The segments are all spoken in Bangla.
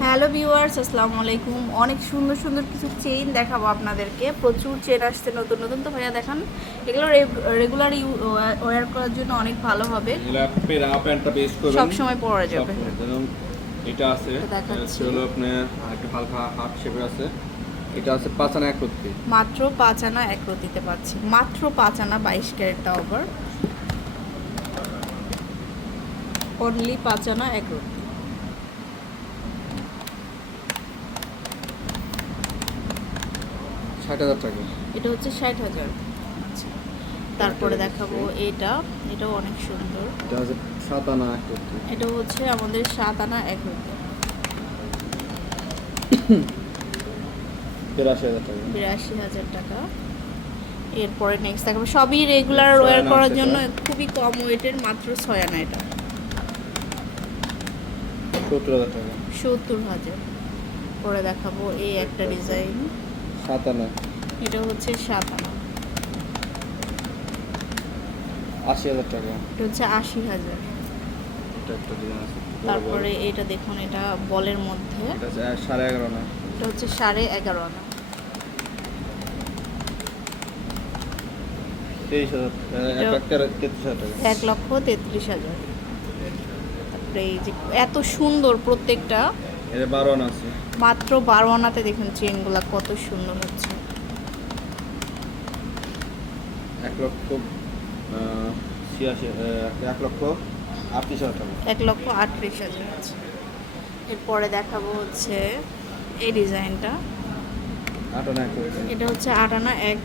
হ্যালো ভিউয়ার্স আসসালামু আলাইকুম। অনেক সুন্দর সুন্দর কিছু চেইন দেখাবো আপনাদেরকে। প্রচুর চেন আসছে নতুন নতুন। তো ভাইয়া দেখান এগুলো রেগুলার ওয়্যার করার জন্য অনেক ভালো হবে। সব সময় পরা যাবে। এটা আছে হলো আপনার একটা হালকা হাফ শেপের আছে। এটা আছে পাঁচ আনা এক রত্তি। মাত্র পাঁচ আনা এক রতিতে পাচ্ছি। মাত্র পাঁচ আনা বাইশ ক্যারেটটা ওভার অনলি পাঁচ আনা এক রতি ষাট হাজার টাকা। এটা হচ্ছে ষাট হাজার। আচ্ছা। তারপরে দেখাবো এটা। এটাও অনেক সুন্দর। এটা আছে সাত আনা এক এটা হচ্ছে আমাদের সাত আনা এক তিরাশি হাজার টাকা। বিরাশি হাজার টাকা। এরপরে নেক্সট দেখাবো। সবই রেগুলার ওয়্যার করার জন্য খুবই কম ওয়েটের মাত্র ছয় আনা এটা। সত্তর হাজার টাকা। সত্তর হাজার। পরে দেখাবো এই একটা ডিজাইন সাত আনা এটা হচ্ছে সাত আনা আশি হাজার টাকা। এটা হচ্ছে আশি হাজার। এটা একটা ডিজাইন আছে তারপরে এটা দেখুন এটা বলের মধ্যে। সাড়ে এগারো আনা। এটা হচ্ছে সাড়ে এগারো আনা। এক লক্ষ তেত্রিশ হাজার। তারপরে এই যে এত সুন্দর প্রত্যেকটা। এটা বারো আনা আছে। মাত্র বারো আনাতে দেখুন চেনগুলা কত সুন্দর হচ্ছে। এক লক্ষ ছিয়াশি এক লক্ষ আটত্রিশ হাজার টাকা। এক লক্ষ আটত্রিশ হাজার আছে এরপরে দেখাবো হচ্ছে এই ডিজাইনটা। আট আনা এক এটা হচ্ছে আট আনা এক।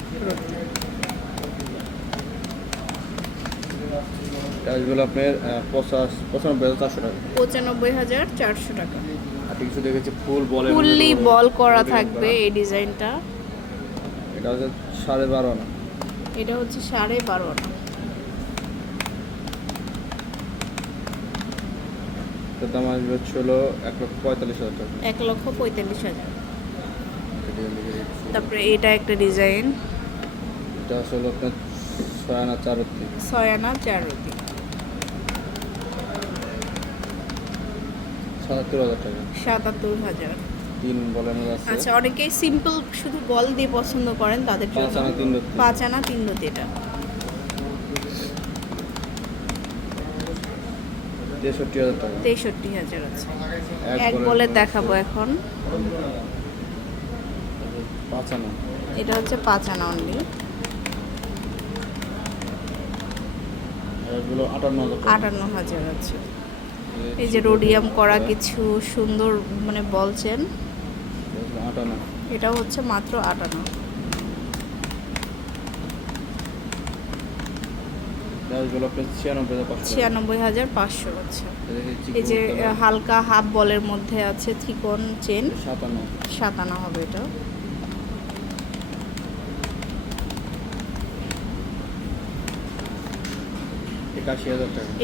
এগুলো আপনার পঁচাশ পঁচানব্বই হাজার চারশো টাকা। পঁচানব্বই হাজার চারশো টাকা। কিছু দেখেছি ফুল মধ্যে ফুললি বল করা থাকবে এই ডিজাইনটা এটা হচ্ছে সাড়ে বারো আনা এটা হচ্ছে সাড়ে বারো আনা এটার দাম আসবে এক লক্ষ পঁয়তাল্লিশ হাজার টাকা। এক লক্ষ পঁয়তাল্লিশ হাজার। তারপরে এটা একটা ডিজাইন এটা আপনার ছয় আনা চার ছয় আনা চার সাতাত্তর হাজার টাকা। সাতাত্তর হাজার। তিন আছে। আচ্ছা অনেকেই সিম্পল শুধু বল দিয়ে পছন্দ করেন তাদের পাঁচ আনা তিন রত্তি। পাঁচ আনা তিন রতি এটা। তেষট্টি হাজার টাকা। তেষট্টি হাজার আছে। এক বলে দেখাবো এখন। পাঁচ আনা। এটা হচ্ছে পাঁচ আনা অনলি এগুলো আটান্ন হাজার আটান্ন হাজার আছে। এই যে রোডিয়াম করা কিছু সুন্দর মানে বলছেন এগুলো আটান্ন। এটা হচ্ছে মাত্র এগুলো ছিয়ানব্বই হাজার পাঁচশো। এই যে হালকা হাফ বলের মধ্যে আছে ত্রিকোণ চেন সাতানা হবে এটা।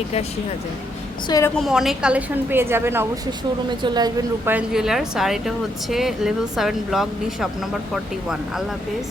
একাশি হাজার। সো এরকম অনেক কালেকশন পেয়ে যাবেন। অবশ্যই শোরুমে চলে আসবেন রূপায়ণ জুয়েলার্স আর এটা হচ্ছে level seven block D shop number forty one আল্লাহ হাফেজ।